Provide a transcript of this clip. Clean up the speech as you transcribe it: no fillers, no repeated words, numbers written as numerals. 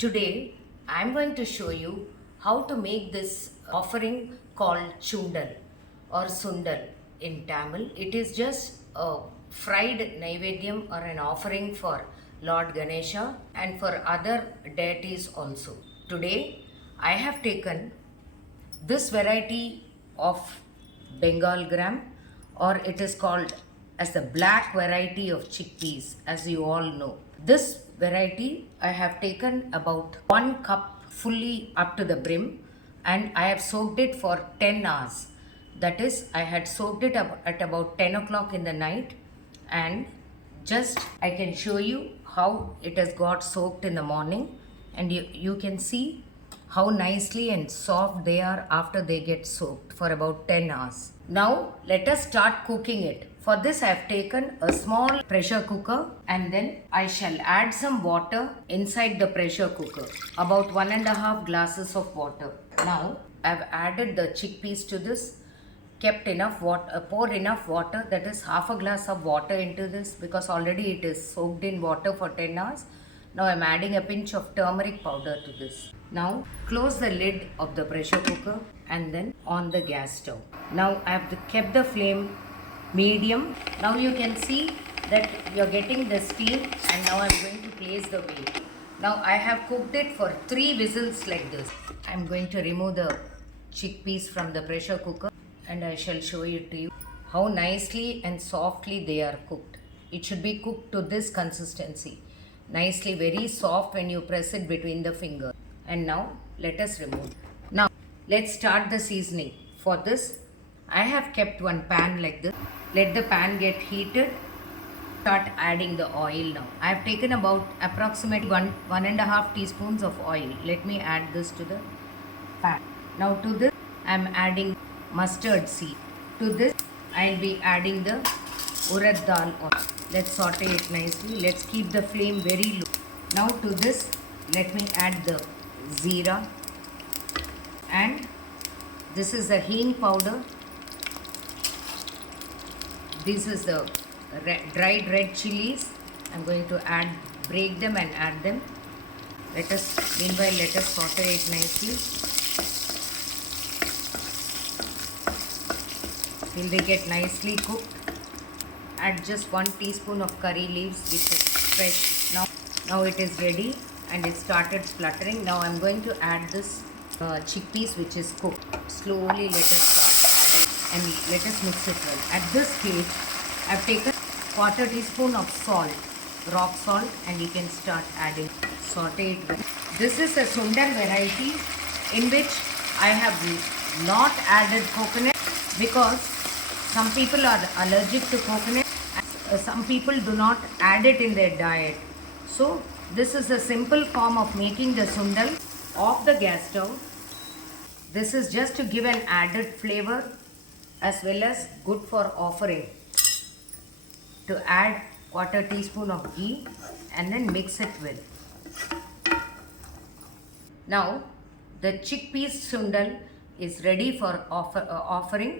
Today I'm going to show you how to make this offering called Chundal or Sundal in Tamil. It is just a fried Naivedyam or an offering for Lord Ganesha and for other deities also. Today I have taken this variety of Bengal gram, or it is called as the black variety of chickpeas, as you all know. This variety I have taken about 1 cup fully up to the brim, and I have soaked it for 10 hours. That is, I had soaked it up at about 10 o'clock in the night, and just I can show you how it has got soaked in the morning, and you can see how nicely and soft they are after they get soaked for about 10 hours. Now let us start cooking it. For this I have taken a small pressure cooker, and then I shall add some water inside the pressure cooker, about 1.5 glasses of water. Now I have added the chickpeas to this, kept enough water, poured enough water, that is half a glass of water into this, because already it is soaked in water for 10 hours. Now I am adding a pinch of turmeric powder to this. Now close the lid of the pressure cooker and then on the gas stove. Now I have kept the flame medium. Now you can see that you are getting the steam, and now I am going to place the whey. Now I have cooked it for 3 whistles like this. I am going to remove the chickpeas from the pressure cooker, and I shall show it to you how nicely and softly they are cooked. It should be cooked to this consistency. Nicely, very soft when you press it between the fingers. And now let us remove. Now let's start the seasoning. For this I have kept one pan like this. Let the pan get heated. Start adding the oil now. I have taken about approximately 1.5 teaspoons of oil. Let me add this to the pan. Now to this I am adding mustard seed. To this I will be adding the urad dal oil. Let's saute it nicely. Let's keep the flame very low. Now to this let me add the zeera, and this is the hing powder. This is the dried red chilies. I'm going to break them and add them. Meanwhile let us saute it nicely till they get nicely cooked. Add just 1 teaspoon of curry leaves, which is fresh. Now it is ready and it started spluttering. Now I'm going to add this chickpeas which is cooked. Slowly let us start adding and let us mix it well. At this stage I've taken 1/4 teaspoon of salt, rock salt, and you can start adding. Saute it well. This is a Sundal variety in which I have not added coconut, because some people are allergic to coconut. Some people do not add it in their diet. So this is a simple form of making the Sundal off the gas stove. This is just to give an added flavor as well as good for offering. To add 1/4 teaspoon of ghee and then mix it well. Now the chickpeas Sundal is ready for offering.